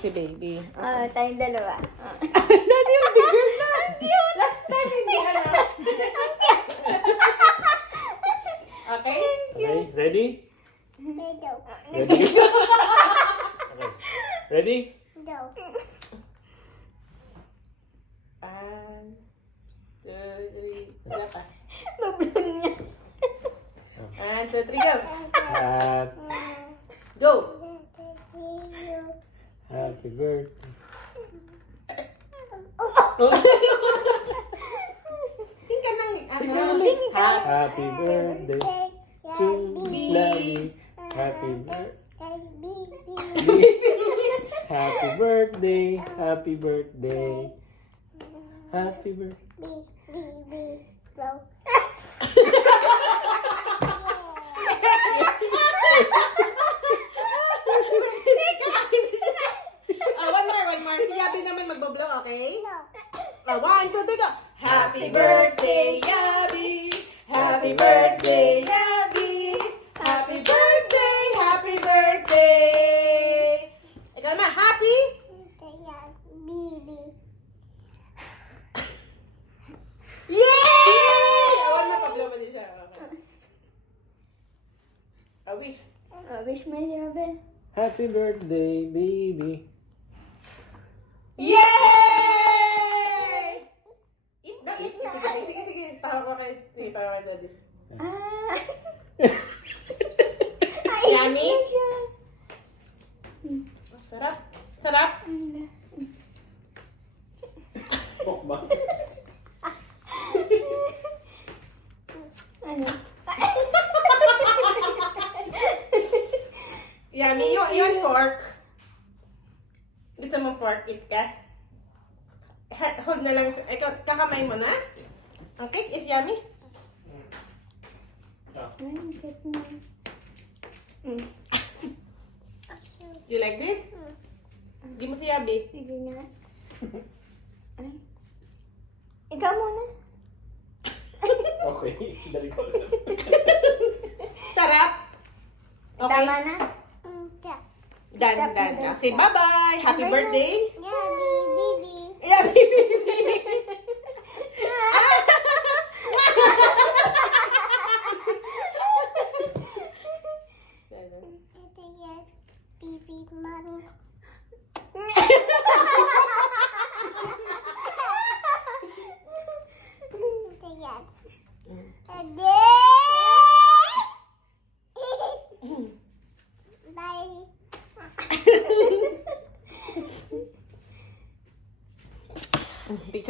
si baby. Tayong dalawa. Daddy, yung big girl na. Last time, hindi alam. Okay? Okay, ready? Medyo. Ready? Okay. Ready? Medyo. 1, 2, 3. Wala pa. Bablon niya. 1, 2, 3, go. At Go. happy birthday. Sing ka ng, Sing ka. Happy birthday to Lali. Happy birthday. Happy birthday. Happy birthday. Happy birthday. One more. Si Yabi naman magbablow, okay? 1, 2, 3, go. Happy birthday, Yabi. Happy birthday, Yabi. Happy birthday, happy birthday. Ikaw naman, happy? Yay! Awan na, pablow mo din siya. Okay. Wish. Wish mo si Robin. Happy birthday, baby. Yay! Eat. Sige. Pahawa kay daddy. Yummy? Sarap. Mukbang. Ano? Yummy. Yung fork. Gusto mo fork? Eat ka? Hold na lang. Ikaw, kakamay mo na? Okay, it's yummy. Ay, cute na. You like this? Di mo si Yabi. Sige nga. Ay. Ikaw muna. Okay, dali ko siya. Sarap? Okay. Tama na? Done. Say bye-bye. Happy birthday. Yeah, Yabi. Bye. Picture.